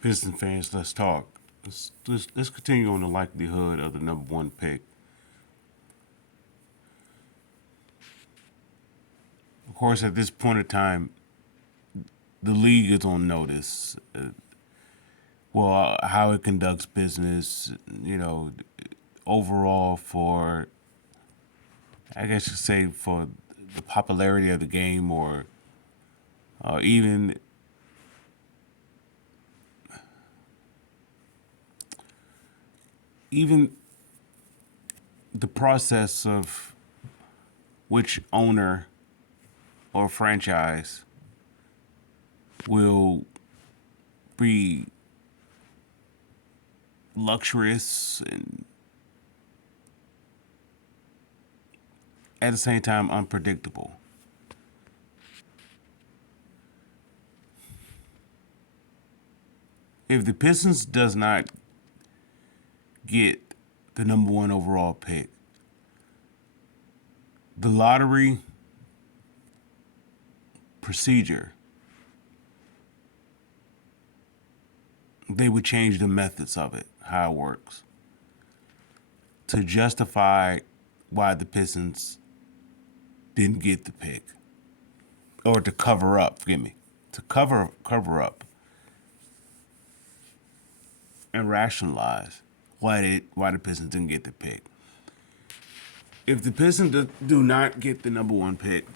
Piston fans, let's talk. Let's continue on the likelihood of the number one pick. Of course, at this point in time, the league is on notice. How it conducts business, overall for, I guess you say, for the popularity of the game, or even even the process of which owner or franchise will be luxurious and at the same time unpredictable. If the Pistons does not get the number one overall pick, the lottery procedure, they would change the methods of it, how it works, to justify why the Pistons didn't get the pick, or to cover up. Forgive me, to cover up and rationalize why the Pistons didn't get the pick. If the Pistons do not get the number one pick,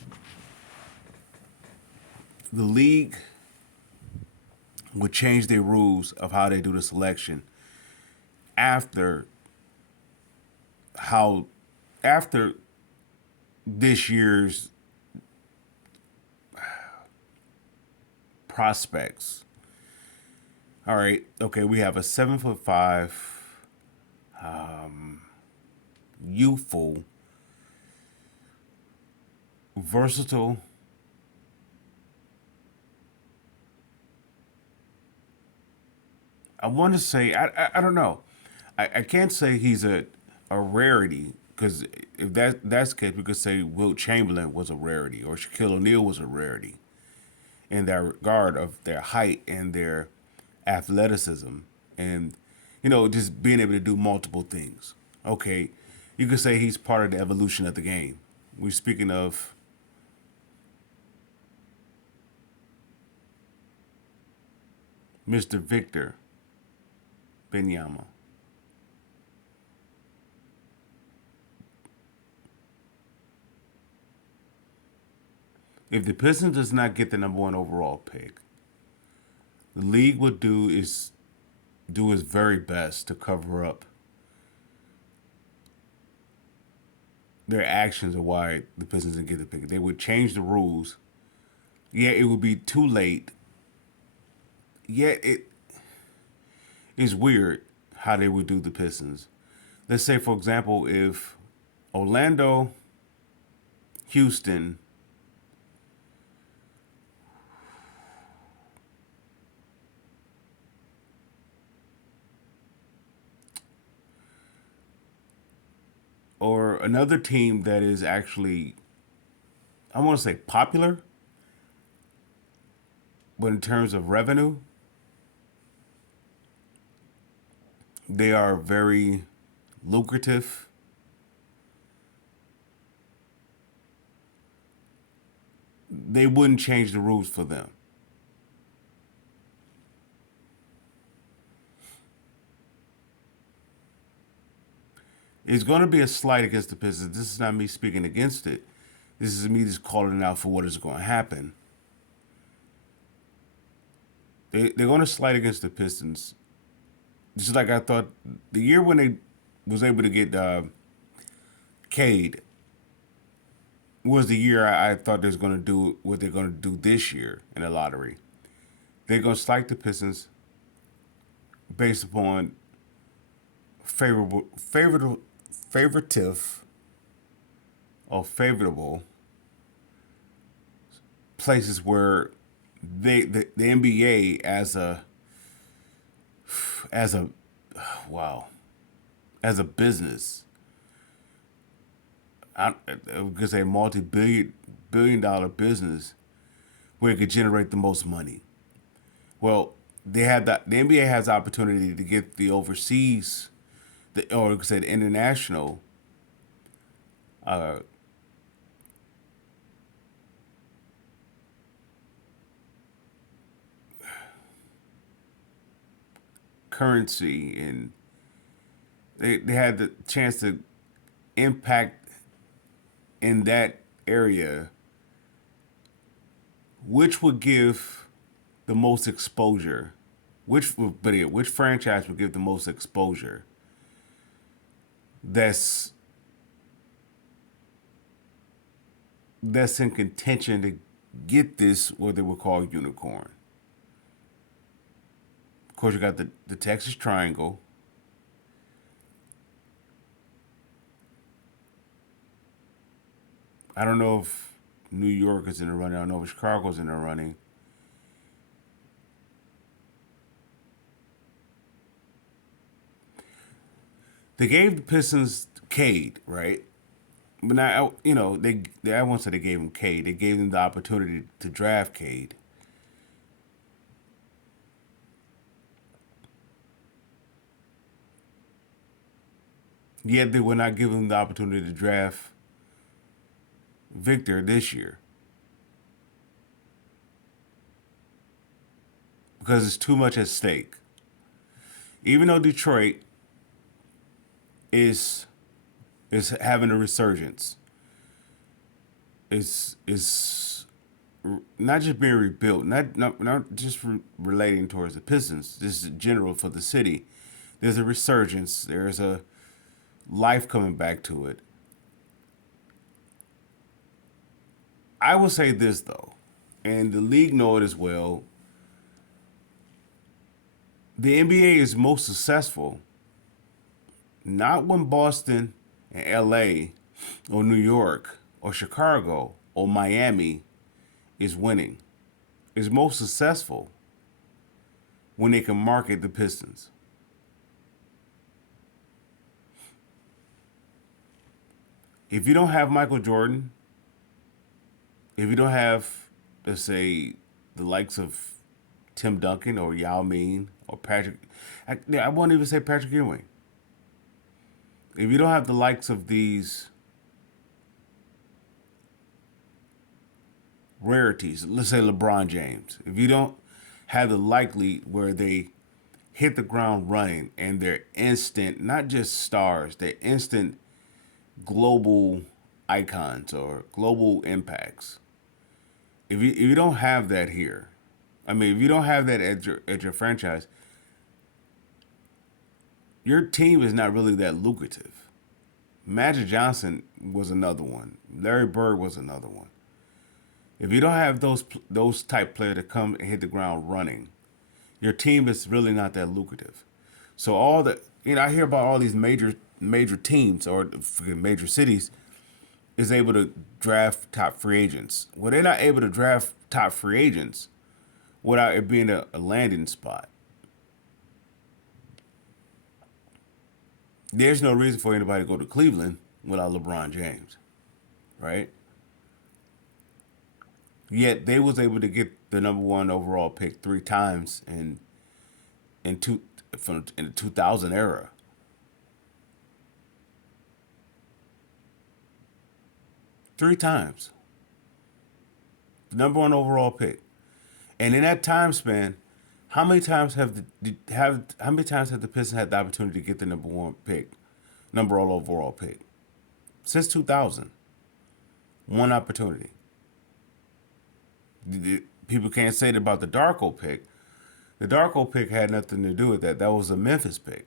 the league would change their rules of how they do the selection after how after this year's prospects. All right, okay, we have a 7'5", youthful, versatile, I want to say I don't know. I can't say he's a rarity because if that's the case, we could say Wilt Chamberlain was a rarity or Shaquille O'Neal was a rarity in that regard of their height and their athleticism and just being able to do multiple things. Okay, you could say he's part of the evolution of the game. We're speaking of Mr. Victor Benyama. If the Pistons does not get the number one overall pick, the league would do its very best to cover up their actions of why the Pistons didn't get the pick. They would change the rules. Yeah, it would be too late. Yeah, it is weird how they would do the Pistons. Let's say, for example, if Orlando, Houston, or another team that is actually, I want to say popular, but in terms of revenue, they are very lucrative. They wouldn't change the rules for them. It's going to be a slight against the Pistons. This is not me speaking against it. This is me just calling it out for what is going to happen. They're going to slide against the Pistons. Just like I thought the year when they was able to get Cade was the year I thought they was going to do what they're going to do this year in the lottery. They're going to slide the Pistons based upon favoritive or favorable places where the NBA as a wow as a business, I could say multi-billion dollar business where it could generate the most money. Well, the NBA has the opportunity to get the overseas, or you could say the international currency, and they had the chance to impact in that area, which would give the most exposure, which franchise would give the most exposure that's that's in contention to get this what they would call unicorn. Of course, you got the Texas Triangle. I don't know if New York is in the running. I don't know if Chicago's in the running. They gave the Pistons Cade, right? But now, I won't say they gave him Cade. They gave them the opportunity to draft Cade. Yet they would not give him the opportunity to draft Victor this year because it's too much at stake. Even though Detroit is is having a resurgence, is not just being rebuilt, not just relating towards the Pistons. This is general for the city. There's a resurgence. There's a life coming back to it. I will say this though, and the league know it as well. The NBA is most successful not when Boston and LA or New York or Chicago or Miami is winning. It's most successful when they can market the Pistons. If you don't have Michael Jordan, if you don't have, let's say, the likes of Tim Duncan or Yao Ming or Patrick, I won't even say Patrick Ewing. If you don't have the likes of these rarities, let's say LeBron James, if you don't have the likely where they hit the ground running and they're instant, not just stars, they're instant global icons or global impacts. If you don't have that here, I mean, if you don't have that at your franchise, your team is not really that lucrative. Magic Johnson was another one. Larry Bird was another one. If you don't have those type players that come and hit the ground running, your team is really not that lucrative. So all the I hear about all these major teams or major cities is able to draft top free agents. Well, they're not able to draft top free agents without it being a landing spot. There's no reason for anybody to go to Cleveland without LeBron James, right? Yet they was able to get the number one overall pick three times in two in the 2000 era. Three times. The number one overall pick. And in that time span, how many times have the Pistons had the opportunity to get the number one pick, number one overall pick? Since 2000. One opportunity. People can't say that about the Darko pick. The Darko pick had nothing to do with that. That was a Memphis pick.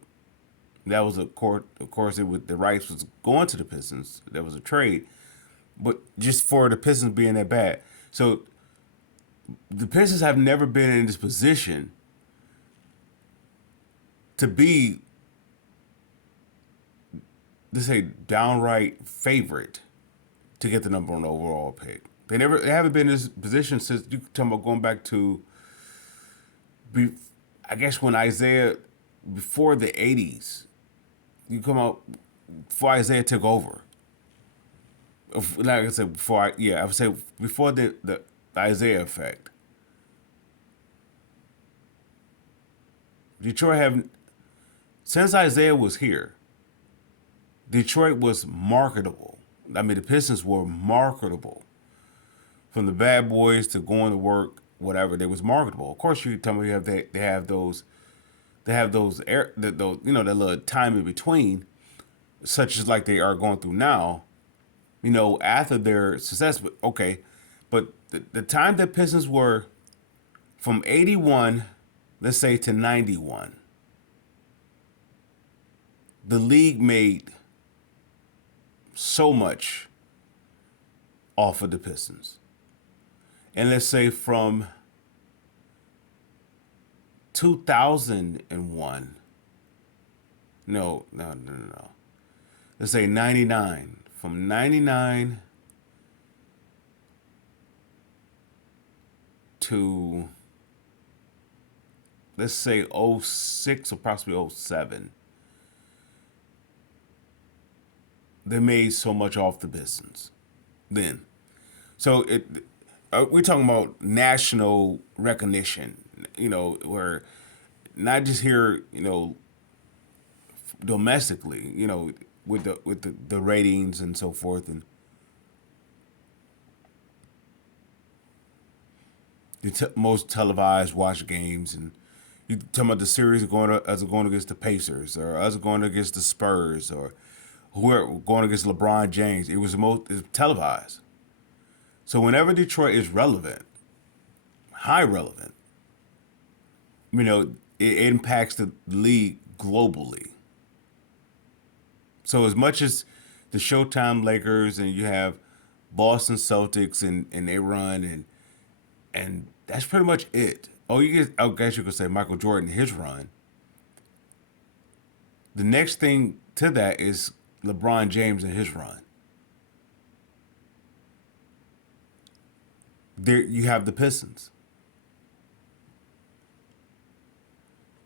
That was of course, the rights was going to the Pistons. That was a trade, but just for the Pistons being that bad. So the Pistons have never been in this position to be, let's say, downright favorite to get the number one overall pick. They haven't been in this position since you talking about going back to, I guess when Isaiah, before the '80s, you come out before Isaiah took over. Like I said before, I would say before the Isaiah effect. Detroit have since Isaiah was here. Detroit was marketable. I mean, the Pistons were marketable from the bad boys to going to work, whatever. They was marketable. Of course, you tell me they have those air those that little time in between, such as like they are going through now. After their success. But okay, but the time that Pistons were from 81, let's say to 91, the league made so much off of the Pistons. And let's say from 2001, no. Let's say 99. From 99 to, let's say, '06 or possibly '07, they made so much off the Pistons then. So we're talking about national recognition, where not just here, domestically, with the ratings and so forth, and the most televised watch games, and you talking about the series going against the Pacers, or us going against the Spurs, or whoever going against LeBron James. It was televised. So whenever Detroit is relevant, high relevant, it impacts the league globally. So as much as the Showtime Lakers and you have Boston Celtics and they run and that's pretty much it. Oh, I guess you could say Michael Jordan his run. The next thing to that is LeBron James and his run. There you have the Pistons.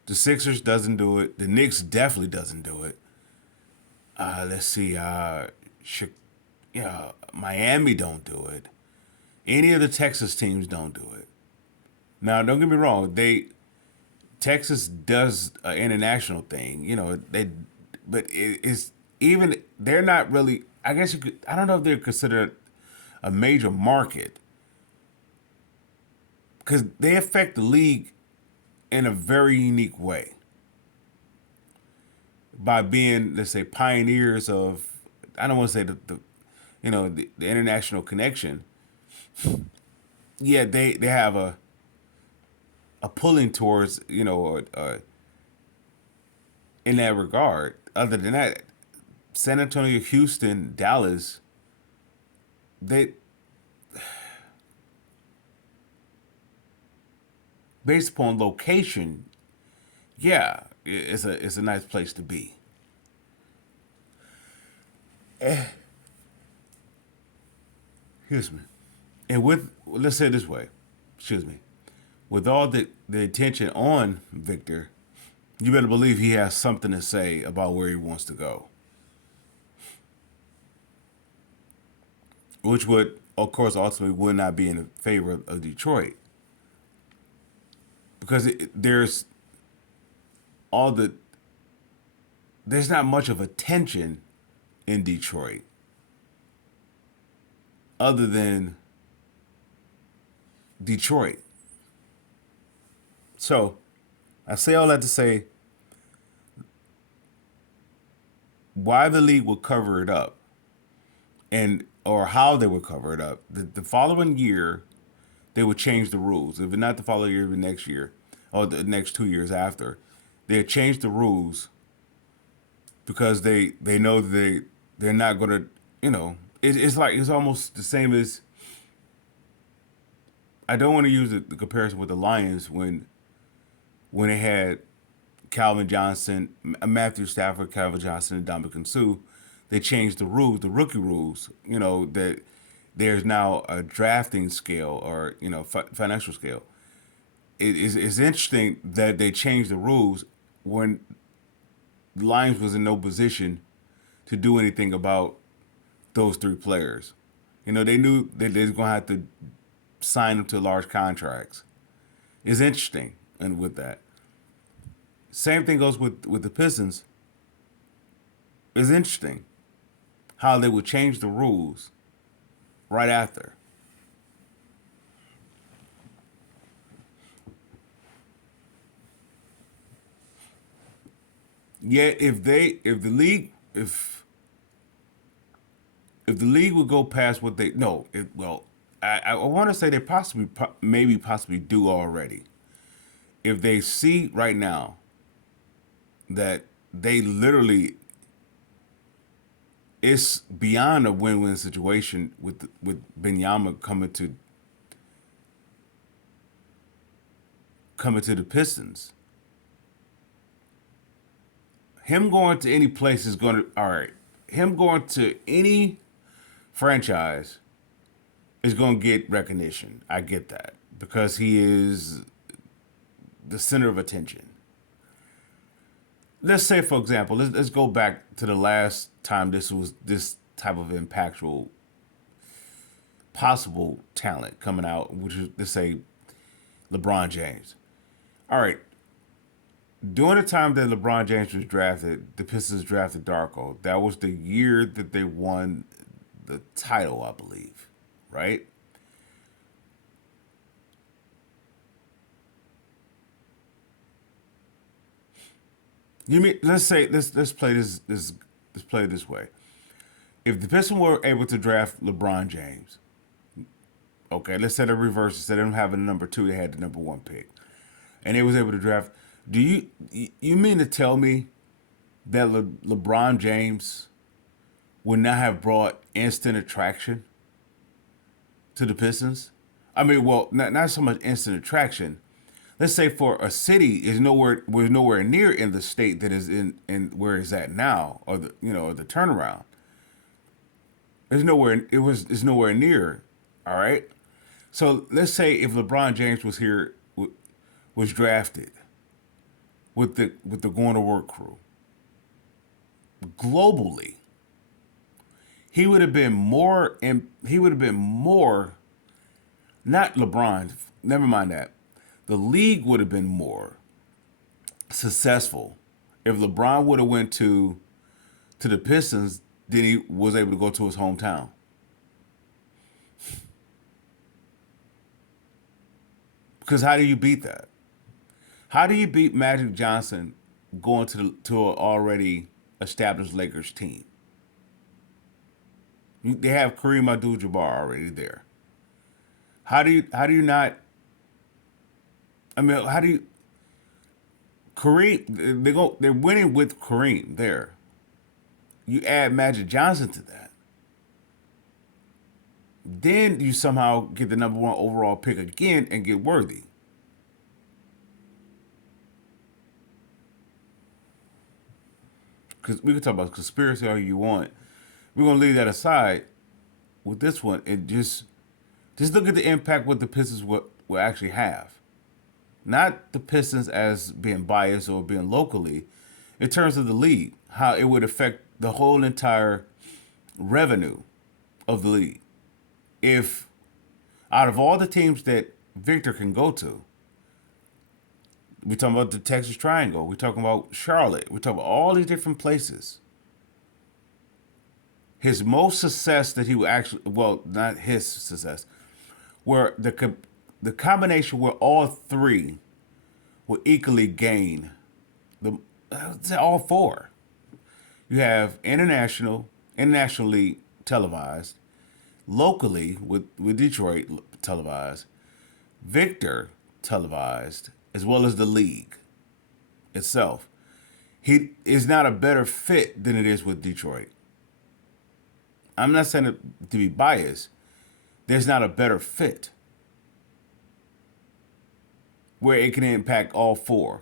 The Sixers doesn't do it. The Knicks definitely doesn't do it. Let's see. Miami don't do it. Any of the Texas teams don't do it. Now, don't get me wrong. Texas does an international thing. But it's even they're not really. I guess you could. I don't know if they're considered a major market because they affect the league in a very unique way by being, let's say, pioneers of. I don't want to say the international connection. Yeah, they have a pulling towards in that regard. Other than that, San Antonio, Houston, Dallas, they based upon location, yeah, it's a nice place to be. Excuse me. And let's say it this way, excuse me, with all the attention on Victor, you better believe he has something to say about where he wants to go, which would, of course, ultimately would not be in favor of Detroit because all the there's not much of attention in Detroit other than Detroit. So I say all that to say why the league will cover it up and or how they would cover it up. The following year they would change the rules. If not the following year, the next year or the next 2 years after, they'd change the rules because they know they're not gonna it's like it's almost the same as I don't want to use the comparison with the Lions when they had Calvin Johnson, Matthew Stafford, Calvin Johnson, and Dominican Sue. They changed the rules, the rookie rules. That there's now a drafting scale or financial scale. It's interesting that they changed the rules when the Lions was in no position to do anything about those three players. They knew that they was gonna have to sign them to large contracts. It's interesting, and with that, Same thing goes with the Pistons. It's interesting how they would change the rules right after. Yet if the league would go past what they no it, well I want to say they maybe possibly do already. If they see right now that they literally it's beyond a win-win situation with Benyama coming to the Pistons. Him going to any place is going to all right. Him going to any franchise is going to get recognition. I get that because he is the center of attention. Let's say, for example, let's go back to the last time this was this type of impactful possible talent coming out, which is let's say LeBron James. All right, during the time that LeBron James was drafted, the Pistons drafted Darko. That was the year that they won the title, I believe, right? You mean let's say let's play let's play it this way. If the Pistons were able to draft LeBron James, okay, let's say the reverse. Instead of them having the number two, they had the number one pick, and they was able to draft. Do you mean to tell me that LeBron James would not have brought instant attraction to the Pistons? I mean, well, not so much instant attraction. Let's say for a city is nowhere was nowhere near in the state that is in where it's at now, or the or the turnaround. There's nowhere it's nowhere near. All right. So let's say if LeBron James was here was drafted with the going to work crew globally, he would have been more and he would have been more not LeBron. Never mind that. The league would have been more successful if LeBron would have went to the Pistons than he was able to go to his hometown. Because how do you beat that? How do you beat Magic Johnson going to an already established Lakers team? They have Kareem Abdul-Jabbar already there. How do you not? I mean, how do you Kareem? They're winning with Kareem there. You add Magic Johnson to that, then you somehow get the number one overall pick again and get Worthy. Because we can talk about conspiracy all you want. We're gonna leave that aside with this one and just look at the impact what the Pistons will actually have. Not the Pistons as being biased or being locally, in terms of the league, how it would affect the whole entire revenue of the league. If out of all the teams that Victor can go to, we're talking about the Texas Triangle, we're talking about Charlotte, we're talking about all these different places. His most success that he would actually, well, not his success, where the combination where all three will equally gain the all four. You have internationally televised, locally with Detroit televised, Victor televised, as well as the league itself. He is not a better fit than it is with Detroit. I'm not saying it to be biased. There's not a better fit where it can impact all four.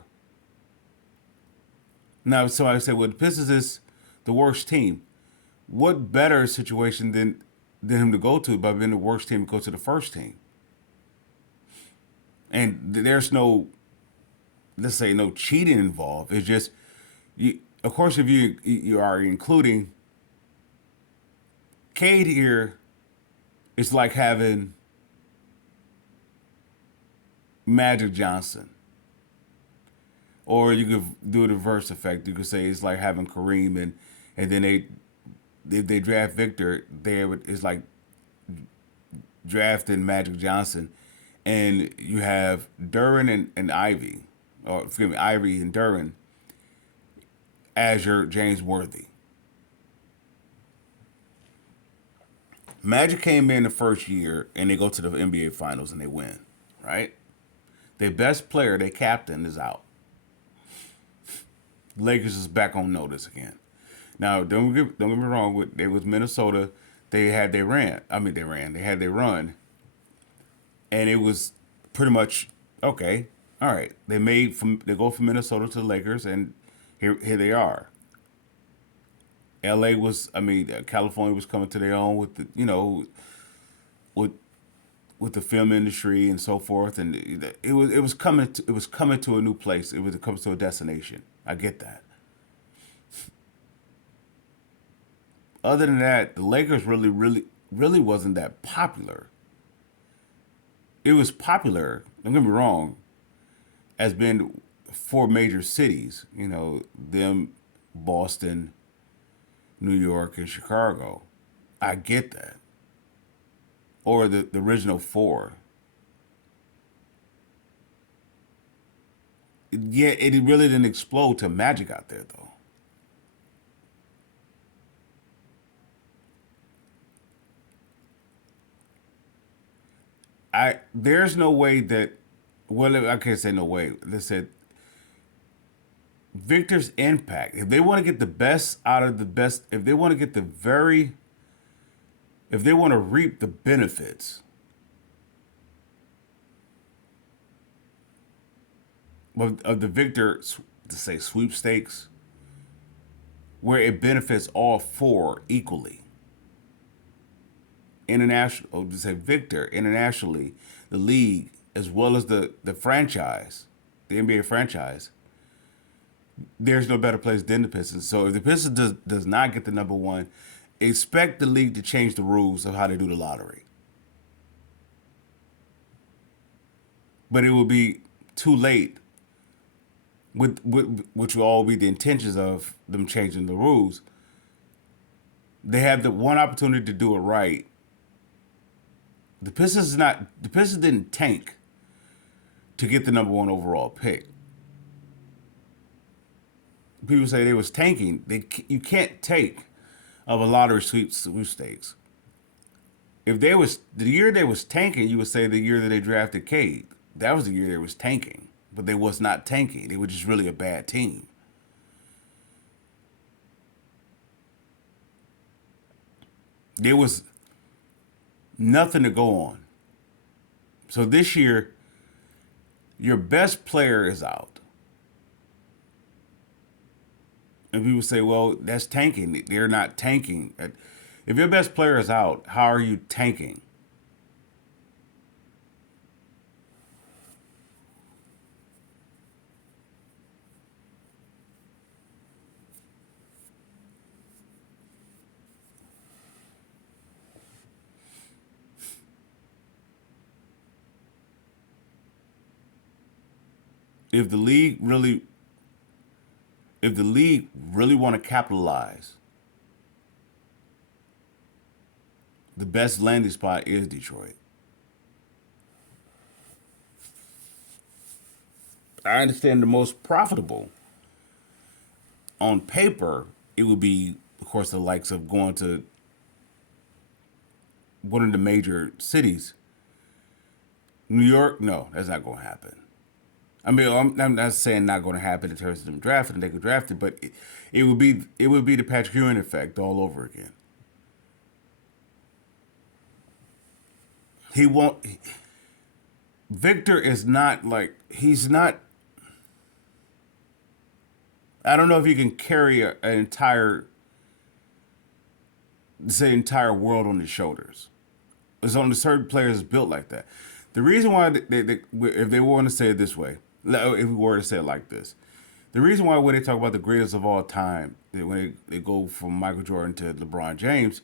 Now, somebody say, well, the Pistons is the worst team. What better situation than him to go to by being the worst team to go to the first team? And there's no, let's say, no cheating involved. It's just, of course, if you are including Cade here, it's like having Magic Johnson Or you could do the reverse effect. You could say it's like having Kareem and then if they draft Victor, it's like drafting Magic Johnson, and you have Duran and Ivy, or excuse me, Ivy and Duran as your James Worthy. Magic came in the first year and they go to the NBA Finals and they win, right? Their best player, their captain, is out. Lakers is back on notice again. Now, don't get me wrong. It was Minnesota. They had their ran. I mean, they ran. They had their run, and it was pretty much okay. All right, they go from Minnesota to the Lakers, and here they are. L.A. was, I mean, California was coming to their own with the, with with the film industry and so forth, and it was coming to a new place. It was coming to a destination. I get that. Other than that, the Lakers really wasn't that popular. It was popular. Don't get me wrong, as being four major cities. Them, Boston, New York, and Chicago. I get that. Or the original four. Yeah, it really didn't explode to Magic out there though. There's no way that, well, I can't say no way. They said Victor's impact. If they want to get the best out of the best, if they want to get if they want to reap the benefits of the Victor, to say sweepstakes, where it benefits all four equally. International, to say Victor internationally, the league as well as the franchise, the NBA franchise. There's no better place than the Pistons. So if the Pistons does not get the number one, expect the league to change the rules of how they do the lottery. But it will be too late with which will all be the intentions of them changing the rules. They have the one opportunity to do it right. The Pistons didn't tank to get the number one overall pick. People say they was tanking. You can't take of a lottery sweepstakes. If they was the year they was tanking, you would say the year that they drafted Cade. That was the year they was tanking, but they was not tanking. They were just really a bad team. There was nothing to go on. So this year, your best player is out. And people say, well, that's tanking. They're not tanking. If your best player is out, how are you tanking? If the league really if the league really want to capitalize, the best landing spot is Detroit. I understand the most profitable on paper, it would be, of course, the likes of going to one of the major cities. New York, no, that's not going to happen. I mean, I'm not saying not going to happen in terms of them drafting. They could draft it, but it would be the Patrick Ewing effect all over again. He won't. Victor is not like he's not. I don't know if you can carry an entire, say, entire world on his shoulders. It's only certain players built like that. The reason why if they want to say it this way, if we were to say it like this, the reason why when they talk about the greatest of all time, when they go from Michael Jordan to LeBron James,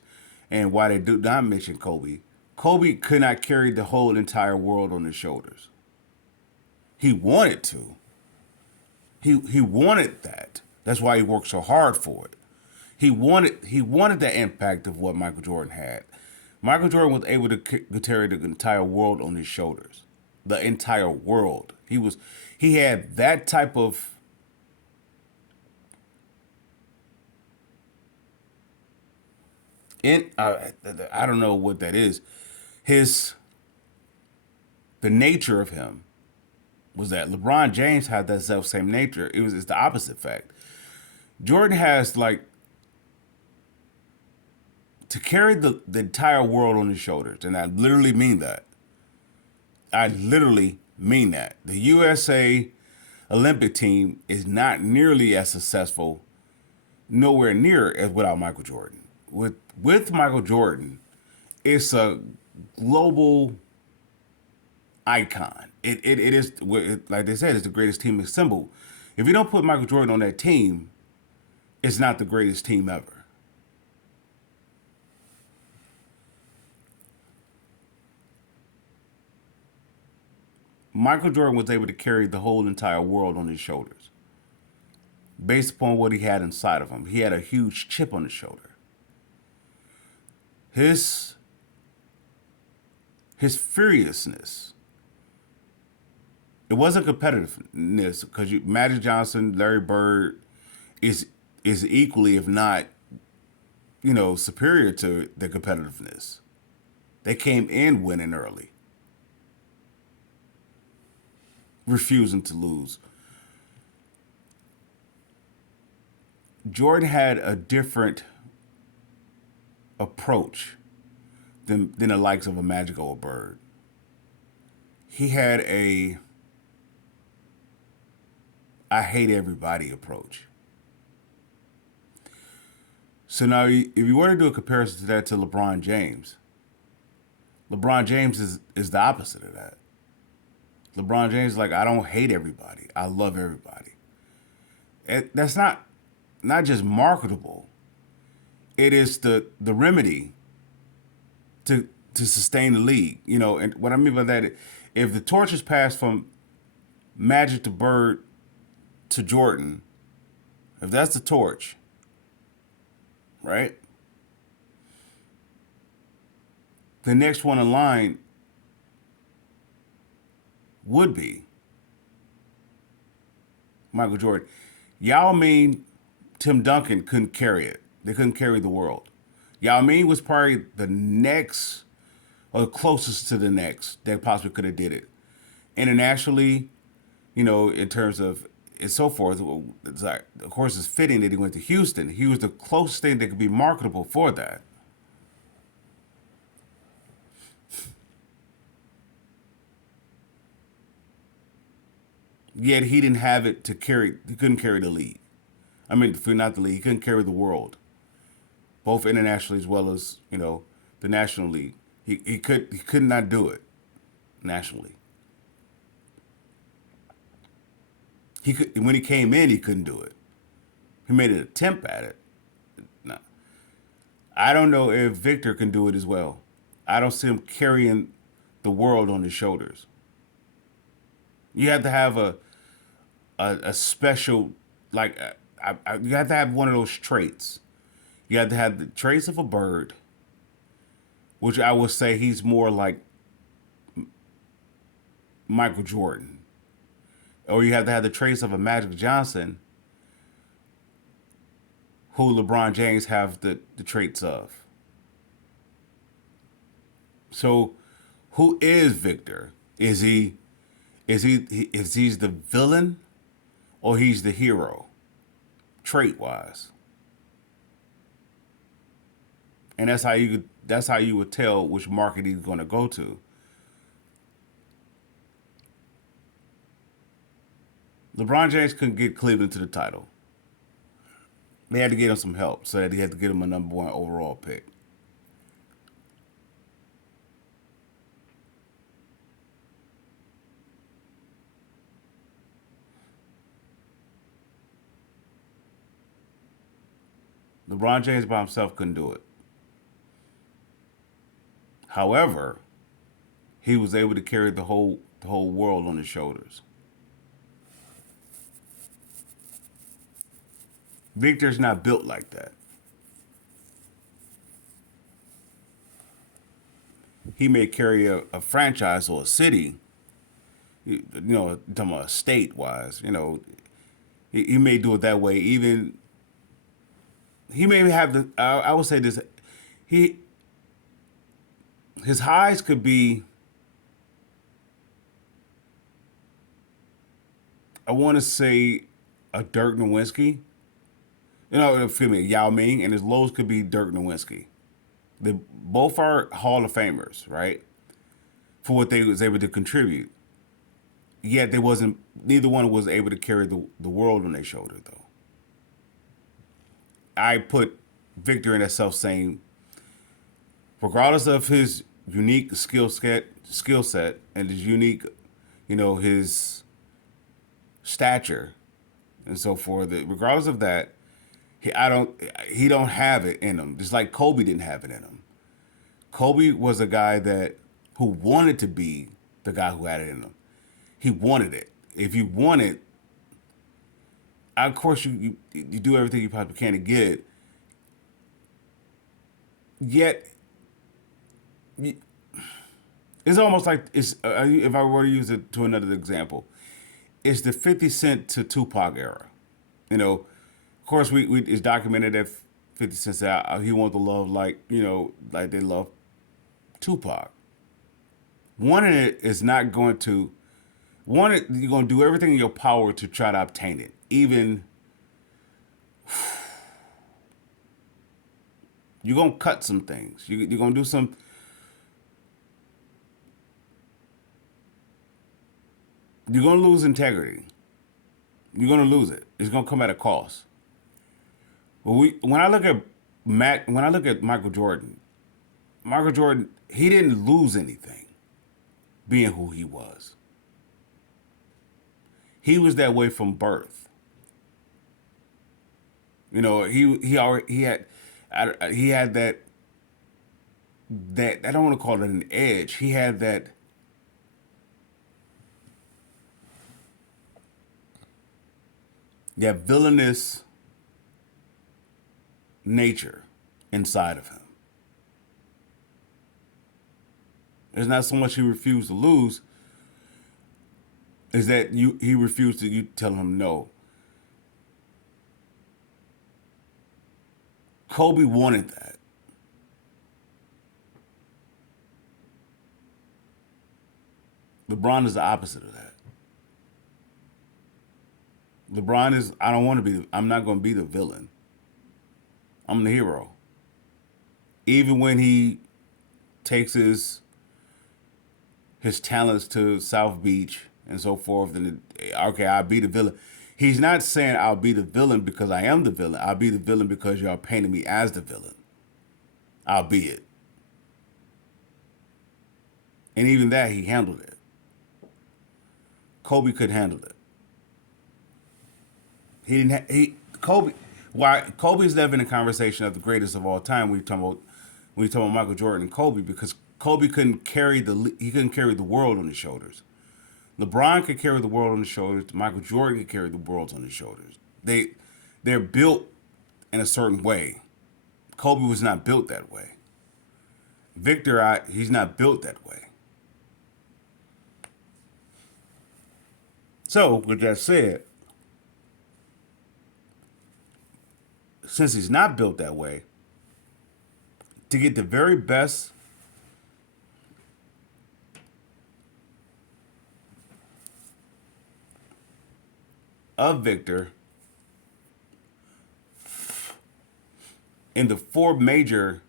and why they do not mention Kobe, Kobe could not carry the whole entire world on his shoulders. He wanted to. He wanted that. That's why he worked so hard for it. He wanted the impact of what Michael Jordan had. Michael Jordan was able to carry the entire world on his shoulders. The entire world. He had that type of in I don't know what that is. His the nature of him was that LeBron James had that self same nature. It's the opposite fact. Jordan has like to carry the entire world on his shoulders, and I literally mean that. I literally mean that. The USA Olympic team is not nearly as successful, nowhere near as without Michael Jordan. With Michael Jordan, it's a global icon. It is like they said, it's the greatest team assembled. If you don't put Michael Jordan on that team, it's not the greatest team ever. Michael Jordan was able to carry the whole entire world on his shoulders based upon what he had inside of him. He had a huge chip on his shoulder. His his furiousness. It wasn't competitiveness because Magic Johnson, Larry Bird is equally, if not, superior to the competitiveness. They came in winning early, refusing to lose. Jordan had a different approach than the likes of a Magic or a Bird. He had a I hate everybody approach. So now, if you were to do a comparison to that to LeBron James is the opposite of that. LeBron James is like, I don't hate everybody. I love everybody. That's not just marketable. It is the remedy to sustain the league. And what I mean by that, if the torch is passed from Magic to Bird to Jordan, if that's the torch, right? The next one in line would be Michael Jordan. Yao Ming, Tim Duncan couldn't carry it. They couldn't carry the world. Yao Ming was probably the next or closest to the next that possibly could have did it. Internationally, in terms of and so forth, it's like, of course, it's fitting that he went to Houston. He was the closest thing that could be marketable for that. Yet he didn't have it to carry. He couldn't carry the league. I mean, for not the league, he couldn't carry the world, both internationally as well as the national league. He could not do it nationally. He could when he came in, he couldn't do it. He made an attempt at it. No, I don't know if Victor can do it as well. I don't see him carrying the world on his shoulders. You have to have a special like you have to have one of those traits. You have to have the traits of a bird, which I would say he's more like Michael Jordan, or you have to have the traits of a Magic Johnson, who LeBron James have the traits of. So, who is Victor? Is he's the villain or he's the hero, trait wise? And that's how you would tell which market he's going to go to. LeBron James couldn't get Cleveland to the title. They had to get him some help, so that he had to get him a number one overall pick. LeBron James by himself couldn't do it. However, he was able to carry the whole world on his shoulders. Victor's not built like that. He may carry a franchise or a city, talking about state wise, he may do it that way. Even he may have I would say this, he his highs could be, I want to say, a Dirk Nowitzki, excuse me, Yao Ming, and his lows could be Dirk Nowitzki. They both are Hall of Famers, right? For what they was able to contribute. Yet they wasn't. Neither one was able to carry the world on their shoulder, though. I put Victor in that self same, regardless of his unique skill set, and his unique, his stature and so forth. Regardless of that, he don't have it in him. Just like Kobe didn't have it in him. Kobe was a guy who wanted to be the guy who had it in him. He wanted it. If you want it, of course you do everything you possibly can to get it. Yet it's almost like if I were to use it to another example, it's the 50 Cent to Tupac era. Of course we it's documented that 50 Cent said he wanted to love like they love Tupac. Wanting it is not going to want it. You're going to do everything in your power to try to obtain it. Even you're going to cut some things. You're going to do some. You're going to lose integrity. You're going to lose it. It's going to come at a cost. When I look at Michael Jordan, he didn't lose anything being who he was. He was that way from birth. He had that I don't want to call it an edge. He had that villainous nature inside of him. It's not so much he refused to lose, is that he refused to, you tell him no. Kobe wanted that. LeBron is the opposite of that. LeBron is, I'm not going to be the villain. I'm the hero. Even when he takes his talents to South Beach and so forth, and okay, I'll be the villain. He's not saying I'll be the villain because I am the villain. I'll be the villain because y'all painted me as the villain. I'll be it. And even that, he handled it. Kobe could handle it. He didn't. Kobe. Why Kobe's never in a conversation of the greatest of all time. When you talk about Michael Jordan and Kobe, because Kobe couldn't carry the world on his shoulders. LeBron could carry the world on his shoulders. Michael Jordan could carry the world on his shoulders. They're built in a certain way. Kobe was not built that way. Victor, he's not built that way. So, with that said, since he's not built that way, to get the very best of Victor in the four major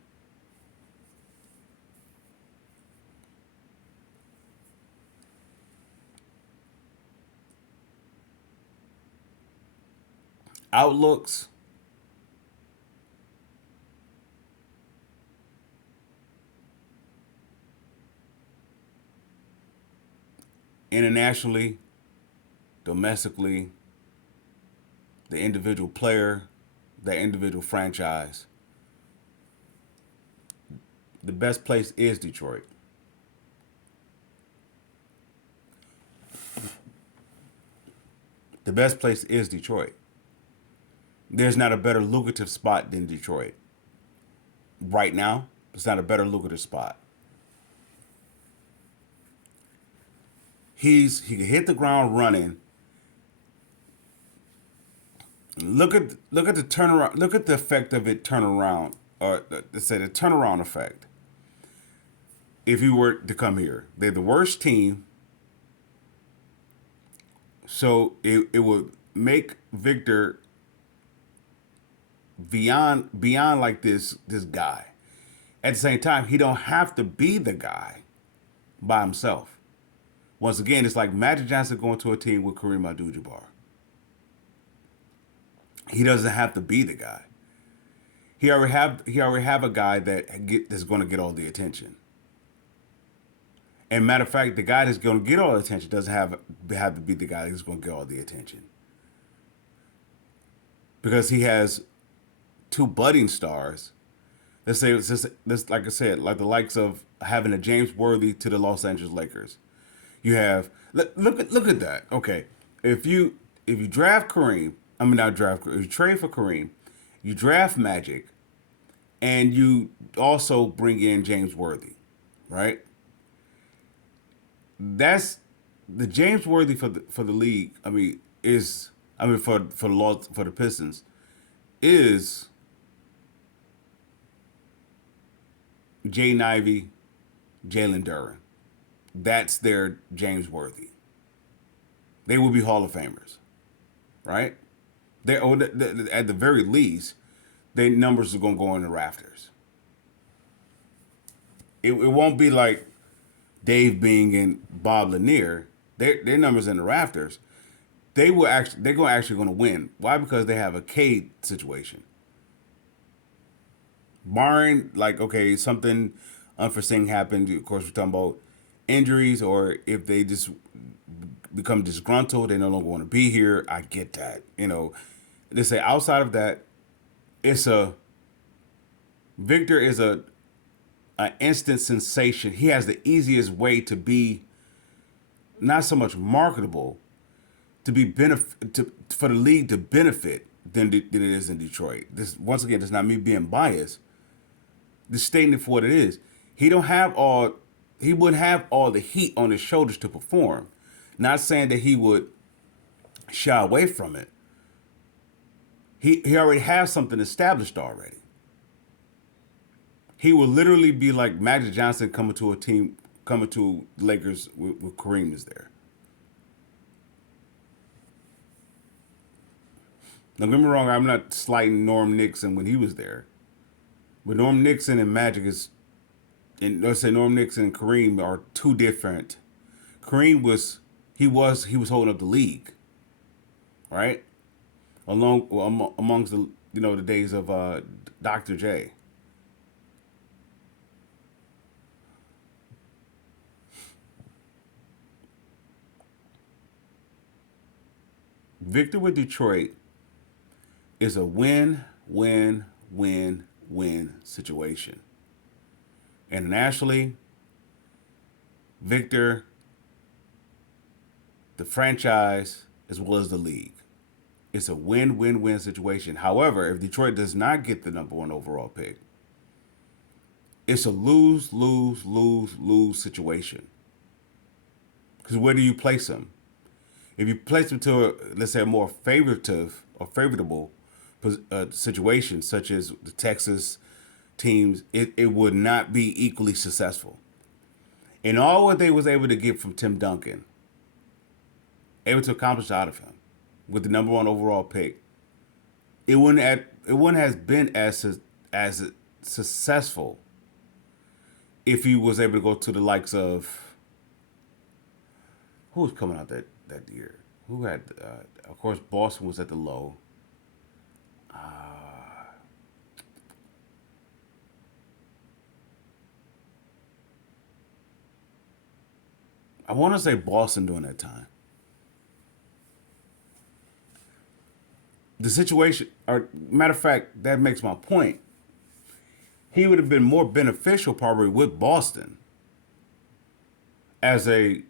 outlooks, internationally, domestically, the individual player, the individual franchise, the best place is Detroit. The best place is Detroit. There's not a better lucrative spot than Detroit right now. It's not a better lucrative spot. He can hit the ground running. Look at the turnaround. Look at the effect of it turnaround, or let's say the turnaround effect. If you were to come here, they're the worst team, so it would make Victor beyond like this guy. At the same time, he don't have to be the guy by himself. Once again, it's like Magic Johnson going to a team with Kareem Abdul-Jabbar. He doesn't have to be the guy. He already have a guy that's going to get all the attention. And matter of fact, the guy that's going to get all the attention doesn't have to be the guy that's going to get all the attention because he has two budding stars. Let's say it's just this, like I said, like the likes of having a James Worthy to the Los Angeles Lakers. You have look at that. Okay, if you draft Kareem, I mean not draft. If you trade for Kareem, you draft Magic, and you also bring in James Worthy, right? That's the James Worthy for the league. For the Pistons is Jaden Ivey, Jalen Duren. That's their James Worthy. They will be Hall of Famers, right? At the very least, their numbers are gonna go in the rafters. It won't be like Dave Bing and Bob Lanier. Their numbers in the rafters. They're going to win. Why? Because they have a Cade situation. Barring like okay something unforeseen happened. Of course, we're talking about injuries or if they just become disgruntled, they no longer want to be here. I get that. They say outside of that, it's a Victor is a an instant sensation. He has the easiest way to be not so much marketable to be for the league to benefit than it is in Detroit. This once again, it's not me being biased. Just stating it for what it is. He don't have all. He wouldn't have all the heat on his shoulders to perform. Not saying that he would shy away from it. He already has something established already. He will literally be like Magic Johnson coming to Lakers with Kareem is there. Now, don't get me wrong, I'm not slighting Norm Nixon when he was there. But Norm Nixon and Magic and let's say Norm Nixon and Kareem are two different. Kareem was holding up the league, right? Amongst the days of Dr. J. Victor with Detroit is a win situation. Internationally, Victor, the franchise, as well as the league. It's a win situation. However, if Detroit does not get the number one overall pick, it's a lose situation. Because where do you place him? If you place him to, let's say, a more favorable situation, such as the Texas teams, it would not be equally successful. And all what they was able to get from Tim Duncan, able to accomplish out of him with the number one overall pick, it wouldn't have been as successful if he was able to go to the likes of who was coming out that year. Who had, of course, Boston was at the low. I want to say Boston during that time. The situation, or matter of fact, that makes my point. He would have been more beneficial probably with Boston as a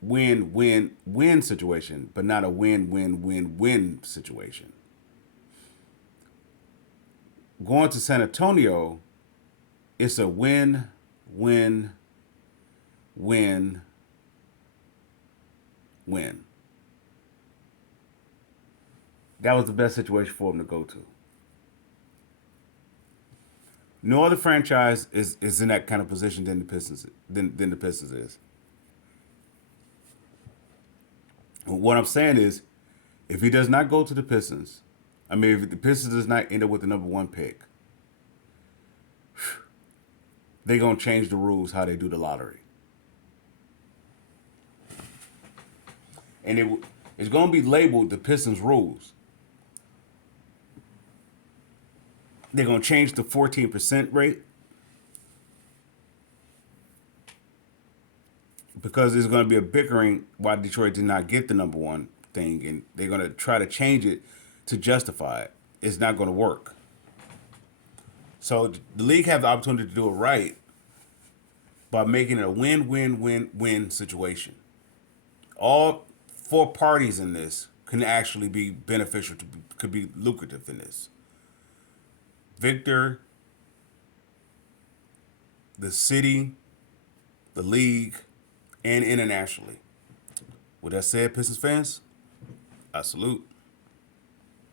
win situation, but not a win situation. Going to San Antonio, it's a win, win, win, win. That was the best situation for him to go to. No other franchise is in that kind of position than the Pistons than the Pistons is. What I'm saying is, if he does not go to the Pistons, I mean, if the Pistons does not end up with the number one pick, they're gonna change the rules how they do the lottery, and it's gonna be labeled the Pistons rules. They're gonna change the 14% rate because there's gonna be a bickering why Detroit did not get the number one thing, and they're gonna try to change it to justify it. It's not gonna work. So the league have the opportunity to do it right by making it a win-win-win-win situation. All four parties in this can actually be beneficial to could be lucrative in this. Victor, the city, the league, and internationally. With that said, Pistons fans, I salute.